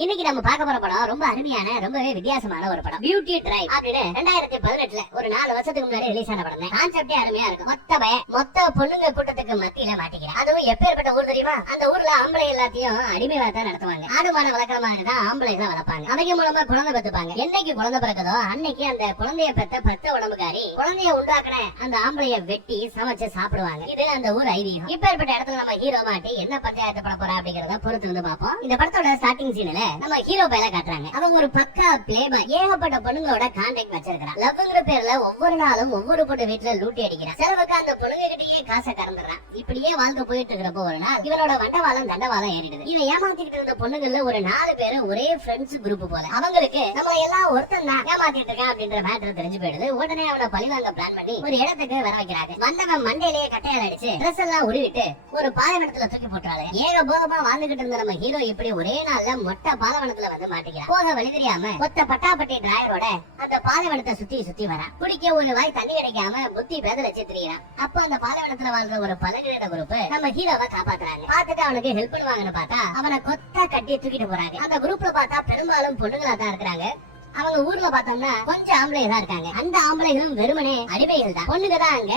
இன்னைக்கு நம்ம பார்க்க போற படம் ரொம்ப அருமையான ரொம்பவே வித்தியாசமான ஒரு படம் பியூட்டி டிரைவ் அப்படின்னு 2018 ஒரு 4 வருஷத்துக்கு முன்னாடி ரிலீஸ் ஆன படம். கான்செப்டே அருமையா இருக்கும். மொத்த பொண்ணுங்க கூட்டத்துக்கு மத்தியில மாட்டிக்கிறேன். அதுவும் எப்பேற்பட்ட ஊர் தெரியுமா? அந்த ஊர்ல ஆம்பளை எல்லாத்தையும் அடிமையா தான் நடத்துவாங்க. ஆடுமான வளர்க்குற மாதிரி தான் ஆம்பளை தான் வளர்ப்பாங்க. அவங்க மூலமா குழந்தை பெற்றுப்பாங்க. என்னைக்கு குழந்தை பிறக்குதோ அன்னைக்கு அந்த குழந்தைய பெத்த உடம்புக்காரி குழந்தைய உண்டாக்குன அந்த ஆம்பளைய வெட்டி சமைச்சு சாப்பிடுவாங்க. இது அந்த ஊர் ஐதீகம். இப்பேற்பட்ட இடத்துல நம்ம ஹீரோ மாட்டி என்ன பஞ்சாயத்து பட போறா அப்படிங்கறத பொறுத்து வந்து பார்ப்போம். இந்த படத்தோட ஸ்டார்டிங் சீன்ல நம்ம ஹீரோ பேல காட்டுறாங்க. அவங்க ஒரு பக்கா பிளேபாய், ஏகப்பட்ட பொண்ணுங்களோட கான்டாக்ட் வச்சிருக்கான். லவ்ங்கிற பேர்ல ஒவ்வொரு நாளும் ஒவ்வொரு பொண்ணு வீட்டுல லூட்டி அடிக்கிறான். செலவுக்கு அந்த பொண்ணுங்க கிட்டயே காசை கறந்துடுறான். இப்படியே வாழ்ந்து போயிட்டு இருக்கிறப்போ ஒரு நாள் இவனோட வண்டவாளம் தண்டவாளம் ஏறிடுது. இவன் ஏமாத்திட்டு இருந்த பொண்ணுங்கள்ல ஒரு 4 பேரு ஒரே ஃப்ரெண்ட்ஸ் குரூப் போல. அவங்களுக்கு நம்ம எல்லாம் ஒருத்தன் தான் ஏமாத்திட்டு இருக்கான் அப்படின்ற மேட்டர் தெரிஞ்சு போயிடுது. உடனே அவனை பழிவாங்க பிளான் பண்ணி ஒரு இடத்துக்கு வர வைக்கிறாங்க. வந்தவன் மண்டையிலேயே கட்டையால் அடிச்சு ட்ரெஸ் எல்லாம் உருவிட்டு ஒரு பாலைவனத்துல தூக்கி போட்டாரு. ஏகபோகமா வாழ்ந்துகிட்டு இருந்த நம்ம ஹீரோ இப்படி ஒரே நாள்ல மொட்டை பாலைவனத்துல வந்து மாட்டிக்கிறான். போக வழி தெரியாம ஒத்த பட்டாப்பட்டி டிராயரோட அந்த பாலைவனத்தை சுத்தி வரா. குடிக்க ஒரு வாய் தண்ணி கிடைக்காம புத்தி பேதலிச்சு திரியிறான். அப்ப அந்த பாலைவனத்துல வாழ்ற ஒரு பழகிட குரூப் நம்ம ஹீரோவை காப்பாத்துறாங்க. பாத்துட்டு அவனுக்கு ஹெல்ப் பண்ணுவாங்கன்னு பார்த்தா அவனை கொத்தா கட்டி தூக்கிட்டு போறாங்க. அந்த குரூப்ல பார்த்தா பெரும்பாலும் பொண்ணுங்களா தான் இருக்கிறாங்க. அவங்க ஊர்ல பார்த்தோம்னா கொஞ்சம் ஆம்பளை தான் இருக்காங்க. அந்த ஆம்பளைகளும் வெறுமனே அடிமைகள் தான். பொண்ணுங்க தான் அங்க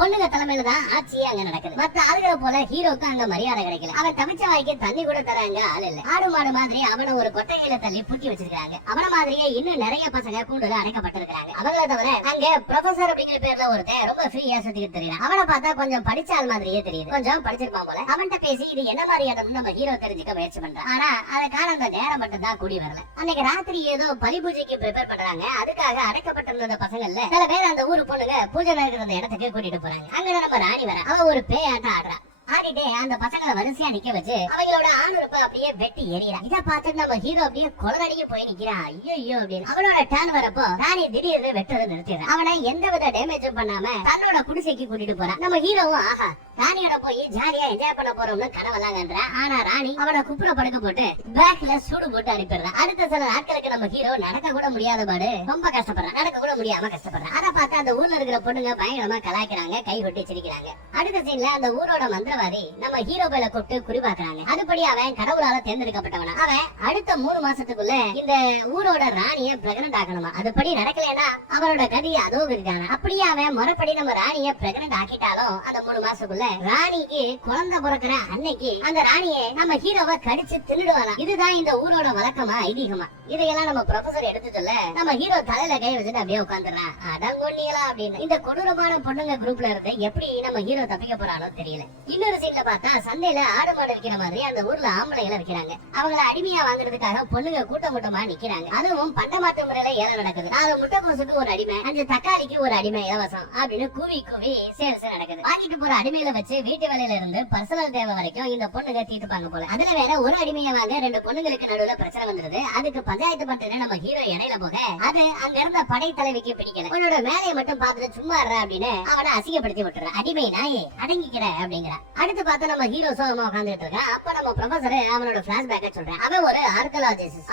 பொண்ணுங்க தலைமையில தான் ஆட்சியே அங்க நடக்குது. மத்த ஆளுகளை போல ஹீரோக்கு அங்க மரியாதை கிடைக்கல. அவன் தவிச்ச வாய்க்கு தண்ணி கூட தராங்க ஆள் இல்ல. ஆடு மாடு மாதிரி அவனை ஒரு கொட்டையில தள்ளி பூட்டி வச்சிருக்காங்க. அவன மாதிரியே இன்னும் நிறைய பசங்க கூண்டுல அடைக்கப்பட்டிருக்காங்க. அவங்கள தவிர அங்க ப்ரொஃபசர் அப்படிங்கிற பேர்ல ஒருத்தன் ரொம்ப ஃப்ரீயா சுத்திட்டு தெரியல. அவனை பார்த்தா கொஞ்சம் படிச்ச ஆள் மாதிரியே தெரியுது. கொஞ்சம் படிச்சிருப்பான் போல. அவன்கிட்ட பேசி இது என்ன மாதிரி இடம்னு நம்ம ஹீரோ தெரிஞ்சுக்க முயற்சி பண்றான். ஆனா அதுக்கான அந்த நேரம் மட்டும் தான் கூடி வரல. அன்னைக்கு ராத்திரி ஏதோ பலி பூஜைக்கு ப்ரிப்பேர் பண்றாங்க. அதுக்காக அடைக்கப்பட்டிருந்த பசங்கள்ல சில பேர் அந்த ஊரு பொண்ணுங்க பூஜை நடக்கிற இடத்துக்கு கூட்டிட்டு போறாங்க. அங்க நம்ம ராணி வர அவ ஒரு பேயாட்டம் ஆடுறா. ஆடிட்டு அந்த பசங்களை வரிசையா நிக்க வச்சு அவங்களோட ஆணுறுப்ப அப்படியே வெட்டி எறியறான். இத பார்த்துட்டு நம்ம ஹீரோ அப்படியே கொலதடிக்க போய் நிக்கிறான். ஐயோ அப்படின்னு அவனோட டர்ன் வரப்போ ராணி திடீர்னு வெட்டதை நிறுத்திடுறான். அவனை எந்த வித டேமேஜும் பண்ணாம தன்னோட குடிசைக்கு கூட்டிட்டு போறான். நம்ம ஹீரோவும் ஆஹா ராணியோட போய் ஜாலியா என்ஜாய் பண்ண போறோம்னு கனவெல்லாம் கண்டான். ஆனா ராணி அவனை குப்புற படுக்க போட்டு பேக்ல சூடு போட்டு அனுப்பிடுறான். அடுத்த சில நாட்களுக்கு நம்ம ஹீரோ நடக்க கூட முடியாத பாடு ரொம்ப கஷ்டப்படுறான். நடக்க கூட முடியாம கஷ்டப்படுறான். அதை பார்த்து அந்த ஊர்ல இருக்கிற பொண்ணுங்க பயங்கரமா கலாய்க்கிறாங்க, கை கொட்டி சிரிக்கிறாங்க. அடுத்த சீன்ல அந்த ஊரோட மந்திரவாதி நம்ம ஹீரோ பேல கொட்டு குறிபாக்குறாங்க. அதுபடி அவன் கடவுளால தேர்ந்தெடுக்கப்பட்டவனா. அவன் அடுத்த 3 மாசத்துக்குள்ள இந்த ஊரோட ராணிய பிரெக்னன்ட் ஆக்கணுமா. அதுபடி நடக்கலன்னா அவனோட கதி அதோ இருக்காங்க. அப்படியே அவன் முறைப்படி நம்ம ராணிய பிரெக்னன்ட் ஆக்கிட்டாலும் அந்த 3 மாசத்துக்குள்ள ராணிக்கு குழந்தை பிறக்கிற அன்னைக்கு அந்த ராணியை நம்ம ஹீரோவை கடிச்சு தின்னுடுவாங்க. இதுதான் இந்த ஊரோட வழக்கமா ஐதீகமா. இதையெல்லாம் நம்ம ப்ரொஃபசர் எடுத்து சொல்ல நம்ம ஹீரோ தலையில கை வச்சுட்டு அப்படியே உட்காந்துறான். அடங்கொன்னியலா அப்படின்னு இந்த கொடூரமான பொண்ணுங்க குரூப்ல இருந்து எப்படி நம்ம ஹீரோ தப்பிக்க போறானோ தெரியல. இன்னொரு சீன்ல பார்த்தா சந்தையில ஆடு மாடு விற்கிற மாதிரி அந்த ஊர்ல ஆம்பளைகளை விற்கிறாங்க. அவங்கள அடிமையா வாங்குறதுக்காக பொண்ணுங்க கூட்டமா நிக்கிறாங்க. அதுவும் பண்டமாற்று முறையில ஏலம் நடக்குது. 4 முட்டைகோசுக்கு ஒரு அடிமை, 5 தக்காளிக்கு ஒரு அடிமை இலவசம் அப்படின்னு கூவி சேல்ஸ் நடக்குது. வாங்கிட்டு போற அடிமையில வச்சு வீட்டு வேலையில இருந்து பர்சனல் தேவை வரைக்கும் இந்த பொண்ணுங்க தீட்டுப்பாங்க போல. அதுல வேற ஒரு அடிமையை வாங்க 2 பொண்ணுங்களுக்கு நடுவுல பிரச்சனை வந்துருது. அதுக்கு பஞ்சாயத்து பண்றது நம்ம ஹீரோ இடையில போக அது அங்க இருந்த படை தலைவிக்கு பிடிக்கல. உன்னோட வேலையை மட்டும் பார்த்துட்டு சும்மா அப்படின்னு அவனை அசிங்கப்படுத்தி விட்டுற. அடிமை நாயே அடங்கிக்கிற அப்படிங்கிற. அடுத்து பார்த்தா நம்ம ஹீரோ சோகமா உட்கார்ந்துட்டு இருக்கான். அப்ப நம்ம ப்ரொஃபசர் அவனோட பிளாஷ்பேக்க சொல்றேன். அவன் ஒரு ஆர்கியாலஜிஸ்ட்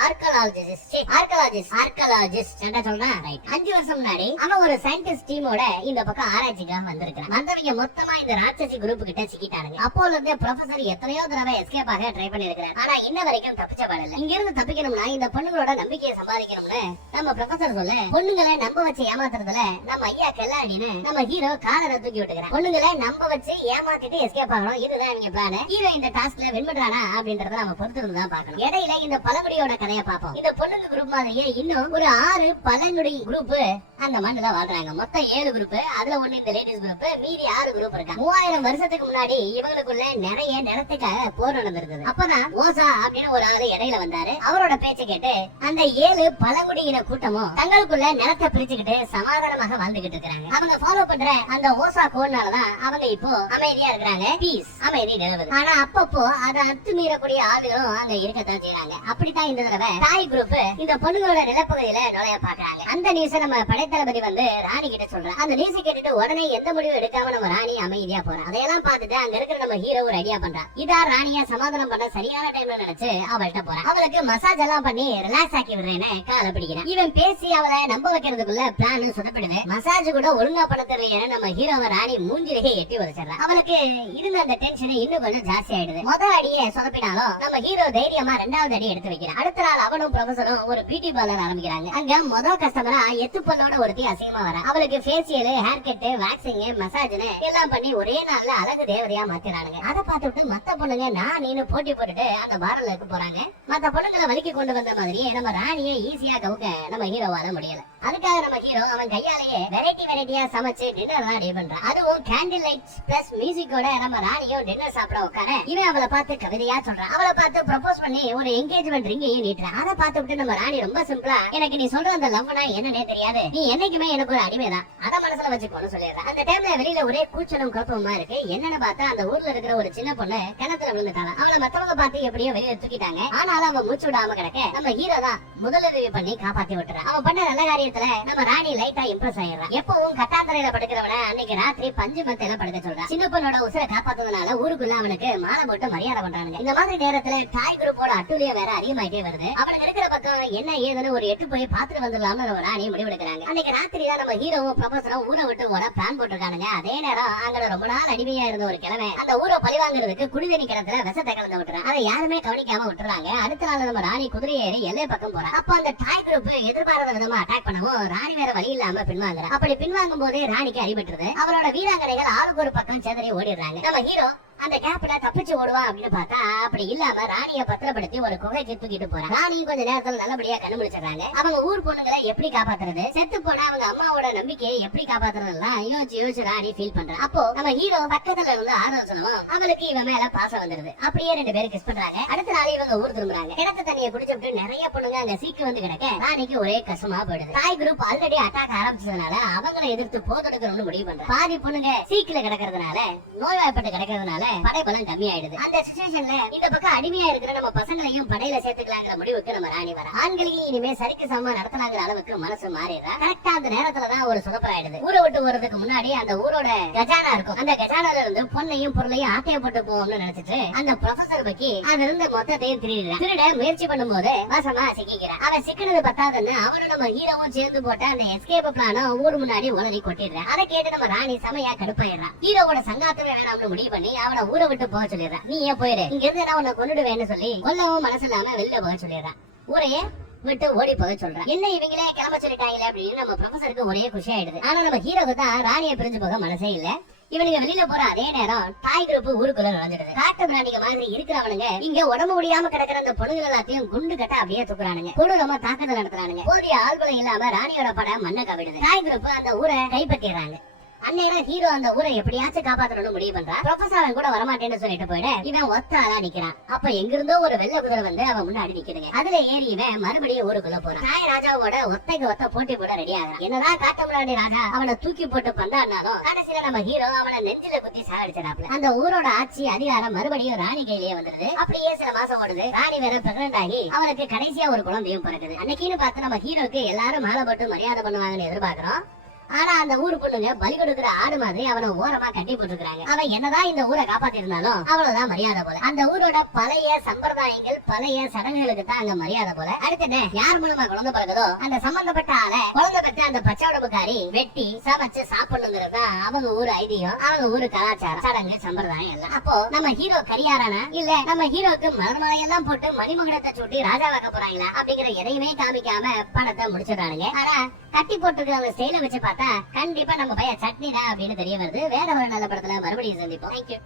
சொல்றான். 5 வருஷம் முன்னாடி அவன் ஒரு சயின்டிஸ்ட் டீமோட இந்த பக்கம் ஆராய்ச்சிக்காக வந்திருக்கான். வந்தவங்க மொத்தமா இந்த ராட்சசி குரூப் கிட்ட சிக்கிட்டானுங்க. அப்போல இருந்தே ப்ரொஃபசர் எத்தனையோ தடவை எஸ்கேப் ஆக ட்ரை பண்ணிருக்காரு. ஆனா இன்ன வரைக்கும் தப்பிச்ச பாடல. இங்க இருந்து தப்பிக்கணும்னா இந்த பொண்ணுங்களோட நம்பிக்கையை சம்பாதிக்கணும்னு நம்ம ப்ரொஃபசர் சொல்ல பொண்ணுங்களை நம்ப வச்சு ஏமாத்துறதுல நம்ம ஐயா கெல்லாடின்னு நம்ம ஹீரோ காலரை தூக்கி விட்டுக்கிறான். பொண்ணுங்களை நம்ப வச்சு ஏமாத்திட்டு எஸ்கேப் ஆகணும். இதுதான் இவங்க பிளான். ஹீரோ இந்த டாஸ்க்ல வின் பண்றானா அப்படின்றத நம்ம பொறுத்து தான் பார்க்கணும். இடையில இந்த பழங்குடியோட கதையை பார்ப்போம். இந்த பொண்ணுங்க குரூப் மாதிரியே இன்னும் ஒரு 6 பழங்குடி குரூப் அந்த மண்ணுல வாழ்றாங்க. மொத்தம் 7 குரூப். அதுல ஒண்ணு இந்த லேடிஸ் குரூப், மீதி 6 குரூப் இருக்கா. 3000 வருஷத்துக்கு முன்னாடி இவங்களுக்குள்ள நிறைய நிலத்துக்காக போர் நடந்திருந்தது. அப்பதான் ஓசா அப்படின்னு ஒரு ஆளு இடையில வந்தாரு. அவரோட பேச்சை கேட்டு அந்த 7 பழங்குடியின கூட்டமும் தங்களுக்குள்ள நிலத்தை பிரிச்சுக்கிட்டு சமாதானமாக வாழ்ந்துகிட்டு இருக்காங்க. அவங்க ஃபாலோ பண்ற அந்த ஓசா கோட்னாலதான் அவங்க இப்போ அமைதியா இருக்கிறாங்க. பீஸ் அமைதி நிலவுது. ஆனா அப்பப்போ அதை அத்துமீறக்கூடிய ஆளுகளும் அங்க இருக்கத்தான் செய்யறாங்க. அப்படித்தான் இந்த தடவை தாய் குரூப் இந்த பொண்ணுங்களோட நிலப்பகுதியில நுழைய பாக்குறாங்க. அந்த நியூஸ நம்ம படைத்தளபதி வந்து ராணி கிட்ட சொல்றான். அந்த நியூஸ் கேட்டுட்டு உடனே எந்த முடிவும் எடுக்காம நம்ம ராணி அமைதியா போறான். அதையெல்லாம் பார்த்துட்டு அங்க இருக்கிற நம்ம ஹீரோ ஒரு ஐடியா பண்றான். இதா ராணிய சமாதானம் பண்ண சரியான டைம்ல நினைச்சு அவள்கிட்ட போறான். அவளுக்கு மசாஜ் எல்லாம் பண்ணி ரிலாக்ஸ் ஆக்கி விடுறேன்னு காலை பிடிக்கிறான். இவன் பேசி அவளை நம்ப வைக்கிறதுக்குள்ள பிளான் சொதப்பிடுது. மசாஜ் கூட ஒழுங்கா பண்ண தெரியல நம்ம ஹீரோவை ராணி மூஞ்சிலேயே எட்டி உதச்சிடறான். அவளுக்கு இருந்த அந்த டென்ஷன் இன்னும் கொஞ்சம் ஜாஸ்தி ஆயிடுது. முதல் அடியே சொதப்பினாலும் நம்ம ஹீரோ தைரியமா ரெண்டாவது அடி எடுத்து வைக்கிறான். அடுத்த நாள் அவனும் ப்ரொஃபஸரும் ஒரு பிடி பார்லர் ஆரம்பிக்கிறாங்க. அங்க முதல் கஸ்டமரா எத்து பொண்ணோட ஒருத்தி அசிங்கமா வர. அவளுக்கு ஃபேஷியல், ஹேர் கட், வாக்சிங், மசாஜ்னு எல்லாம் பண்ணி ஒரே நாள்ல அழகு தேவதையா மாத்திரானுங்க. அதை பார்த்துட்டு மத்த பொண்ணுங்க நான் நீனு போட்டி போட்டுட்டு அந்த பார்லருக்கு போறாங்க. மத்த பொண்ணுங்களை வலிக்கு கொண்டு வந்த மாதிரி நம்ம ராணியை ஈஸியா கவுக்க நம்ம ஹீரோவால முடியல. அதுக்காக நம்ம ஹீரோ அவன் கையாலேயே வெரைட்டியா சமைச்சு டின்னர் ரெடி பண்றான். அதுவும் கேண்டில் லைட்ஸ் பிளஸ் மியூசிக்கோட நம்ம ராணியும் டின்னர் சாப்பிட உட்கார இவன் அவளை பார்த்து கவிதையா சொல்றான். அவளை பார்த்து ப்ரொபோஸ் பண்ணி ஒரு என்கேஜ்மெண்ட் ரிங்கையும் நீட்டுறான். அதை பார்த்துட்டு நம்ம ராணி ரொம்ப சிம்பிளா எனக்கு நீ சொல்ற அந்த லவ்னா என்னன்னே தெரியாது, நீ என்னைக்குமே எனக்கு ஒரு அடிமைதான், அத மனசுல வச்சுக்கோன்னு சொல்லிடுறான். அந்த டைம்ல வெளியில ஒரே கூச்சலும் குழப்பமா இருக்கு. என்னன்னு பார்த்தா அந்த ஊர்ல இருக்கிற ஒரு சின்ன பொண்ணு கிணத்துல விழுந்துட்டாங்க. அவளை மத்தவங்க பார்த்து எப்படியோ வெளியில தூக்கிட்டாங்க. ஆனாலும் அவன் மூச்சு விடாம கிடக்க நம்ம ஹீரோ தான் முதலுதவி பண்ணி காப்பாத்தி விட்டுறான். அவன் பண்ண நல்ல காரியத்துல நம்ம ராணி லைட்டா இம்ப்ரெஸ் ஆயிடுறான். எப்பவும் கட்டாந்தரையில படுக்கிறவன அன்னைக்கு ராத்திரி பஞ்சு மத்தையில படுக்க சொல்றான். சின்ன பொண்ணோட உசுரை காப்பாத்துறதுனால ஊருக்குள்ள அவனுக்கு மாலை போட்டு மரியாதை பண்றாங்க. இந்த மாதிரி நேரத்துல டாய் குரூப்போட அட்டூழியம் வேற அதிகமாயிட்டே வருது. அவனுக்கு இருக்கிற பக்கம் என்ன ஏதுன்னு ஒரு எட்டு போய் பாத்துட்டு வந்துடலாம்னு நம்ம ராணி முடிவெடுக்கிறாங்க. அன்னைக்கு ராத்திரி தான் நம்ம ஹீரோவும் ப்ரொஃபஸரும் ஊரை விட்டு ஓட பிளான் போட்டிருக்கானுங்க. அதே நேரம் அங்க ரொம்ப நாள் அடிமையா இருந்த ஒரு கிழமை அந்த ஊரை பழிவாங்கிறதுக்கு குடிதண்ணி கிணத்துல விஷத்தை கலந்து விட்டுறான். அதை யாருமே கவனிக்காம விட்டுறாங்க. அடுத்த நாள் நம்ம ராணி குதிரை ஏறி எல்லை பக்கம் போறான். அப்ப அந்த டாய் குரூப் எதிர்பாராத விதமா அட்டாக் பண்ணவும் ராணி வேற வழி இல்லாம பின்வாங்குறான். அப்படி பின்வாங்கும் போதே ராணிக்கு அடிபட்டுருது. அவரோட வீராங்கனைகள் ஆளுக்கு ஒரு பக்கம் செதறி ஓடிடுறாங்க. நம்ம ஹீரோ அந்த கேப்ல தப்பிச்சு ஓடுவா அப்படின்னு பார்த்தா அப்படி இல்லாம ராணிய பத்திரப்படுத்தி ஒரு குகைக்கு தூக்கிட்டு போறான். ராணியும் கொஞ்ச நேரத்துல நல்லபடியா கண்டுபிடிச்சிடறாங்க. அவங்க ஊர் பொண்ணுங்களை எப்படி காப்பாத்துறது, செத்து போனா அவங்க அம்மாவோட நம்பிக்கையை எப்படி காப்பாத்துறதுலாம் யோசிச்சு ராணி ஃபீல் பண்றான். அப்போ நம்ம ஹீரோ பக்கத்துல இருந்து ஆலோசனவும் அவளுக்கு இவன் மேல பாசம் வந்துருது. அப்படியே ரெண்டு பேரும் கிஸ் பண்றாங்க. அடுத்த நாள் இவங்க ஊர் திரும்புறாங்க. கிணத்து தண்ணியை குடிச்சுட்டு நிறைய பொண்ணுங்க அங்க சீக்கு வந்து கிடக்க ராணிக்கு ஒரே கஷ்டமா போயிடுது. தாய் குரூப் ஆல்ரெடி அட்டாக் ஆரம்பிச்சதுனால அவங்களை எதிர்த்து போதெடுக்கணும்னு முடிவு பண்றாங்க. பாதி பொண்ணுங்க சீக்கில கிடக்கிறதுனால நோய்வாய்ப்பட்டு கிடக்கிறதுனால படைபலம் கம்மி ஆயிடுது. அந்த சிச்சுவேஷன்ல இந்த பக்கம் அடிமையா இருக்கிற நம்ம பசங்களையும் படையில சேர்த்துக்கலாங்கிற முடிவுக்கு நம்ம ராணி வர. ஆண்களையும் இனிமே சரிக்கு சமமா நடத்தலாங்கிற அளவுக்கு மனசு மாறிடுறா. கரெக்டா அந்த நேரத்துலதான் ஒரு சுதப்பராயிடுது. ஊரை விட்டு போறதுக்கு முன்னாடி அந்த ஊரோட கஜானா இருக்கும். அந்த கஜானால இருந்து பொண்ணையும் பொருளையும் ஆட்டைய போட்டு போவோம்னு நினைச்சிட்டு அந்த ப்ரொஃபசர் பக்கி அதுல இருந்து மொத்தத்தையும் திருட முயற்சி பண்ணும்போது வசமா சிக்கிறான். அவன் சிக்கினது பத்தாதுன்னு அவரும் நம்ம ஹீரோவும் சேர்ந்து போட்ட அந்த எஸ்கேப் பிளான ஊர் முன்னாடி உளறி கொட்டிடுறான். அதை கேட்டு நம்ம ராணி செமையா கடுப்பாயிடுறான். ஹீரோவோட சங்காத்தமே வேணாம்னு முடிவு பண்ணி அவனை ஊரை விட்டு போக சொல்லிடுறான். நீ ஏன் போயிரு, இங்க இருந்து நான் உன்னை கொண்டுடுவேன்னு சொல்லி கொல்லவும் மனசு இல்லாம வெளில போக சொல்லிடுறான். ஊரையே விட்டு ஓடி போக சொல்றான். என்ன இவங்களே கிளம்ப சொல்லிட்டாங்களே அப்படின்னு நம்ம ப்ரொஃபசருக்கு ஒரே குஷி ஆயிடுது. ஆனா நம்ம ஹீரோக்கு தான் ராணியை பிரிஞ்சு போக மனசே இல்ல. இவனுங்க வெளியில போற அதே நேரம் டாய் குரூப் ஊருக்குள்ள நுழைஞ்சிடுது. காட்டு பிராணிங்க மாதிரி இருக்கிறவனுங்க இங்க உடம்பு முடியாம கிடக்கிற அந்த பொண்ணுகள் எல்லாத்தையும் குண்டு கட்ட அப்படியே தூக்குறானுங்க. கொடூரமா தாக்குதல் நடத்துறானுங்க. போதிய ஆள்பலம் இல்லாம ராணியோட படம் மண்ணை கவிடுது. டாய் குரூப் அந்த ஊரை கைப்பற்றிடுறாங்க. அன்னைக்கு ஹீரோ அந்த ஊரை எப்படியாச்சும் காப்பாற்றணும்னு முடிவு பண்றான். ப்ரொஃபசர் கூட வரமாட்டேன்னு சொல்லிட்டு போயிட இவன் ஒத்த ஆளா நிக்கிறான். அப்ப எங்கிருந்தோ ஒரு வெள்ளை குதிரை வந்து அவன் முன்னாடி நிக்குதுங்க. அதுல ஏறி இவன் மறுபடியும் ஊருக்குள்ள போறான். நாய ராஜாவோட ஒத்தைக்கு ஒத்த போட்டி போட ரெடி ஆகிறான். என்னதான் காட்டமுன்னாடி ராஜா அவனை தூக்கி போட்டு பந்தாடினாலும் கடைசியில நம்ம ஹீரோ அவனை நெஞ்சில குத்தி சாகடிச்சிடாப்ல. அந்த ஊரோட ஆட்சி அதிகாரம் மறுபடியும் ராணி கையிலேயே வந்துருது. அப்படியே சில மாசம் ஓடுது. ராணி வேற பிரெக்னன்ட் ஆகி அவனுக்கு கடைசியா ஒரு குழந்தையும் பிறகுது. அன்னைக்குன்னு பார்த்து நம்ம ஹீரோக்கு எல்லாரும் மாலை போட்டு மரியாதை பண்ணுவாங்கன்னு எதிர்பார்க்கிறோம். ஆனா அந்த ஊரு பொண்ணுங்க பலி கொடுக்கிற ஆடு மாதிரி அவனை ஓரமா கட்டி போட்டுருக்காங்க. அவன் என்னதான் இந்த ஊரை காப்பாத்தி இருந்தாலும் அவ்வளவுதான் மரியாதை போல. அந்த ஊரோட பழைய சம்பிரதாயங்கள் பழைய சடங்குகளுக்கு தான் அங்க மரியாதை போல. அடுத்தது யார் மூலமா குழந்தை பிறகுதோ அந்த சம்பந்தப்பட்ட ஆளை குழந்தை பெற்ற அந்த பச்சை உடம்புக்காரி வெட்டி சமைச்சு சாப்பிடணுங்கிறது தான் அவங்க ஊரு ஐதீகம், அவங்க ஊரு கலாச்சாரம், சடங்கு, சம்பிரதாயம் எல்லாம். அப்போ நம்ம ஹீரோ கரியாரானா இல்ல நம்ம ஹீரோக்கு மலர்மலையெல்லாம் போட்டு மணிமகுடத்தை சூட்டி ராஜாவாக்க போறாங்களா அப்படிங்கிற எதையுமே காமிக்காம படத்தை முடிச்சிடறானுங்க. ஆனா கட்டி போட்டுருக்க அந்த ஸ்டைல வச்சு பார்த்தா கண்டிப்பா நம்ம பையன் சட்னி தான் அப்படின்னு தெரிய வருது. வேற ஒரு நல்ல படத்துல மறுபடியும் சந்திப்போம். தேங்க்யூ.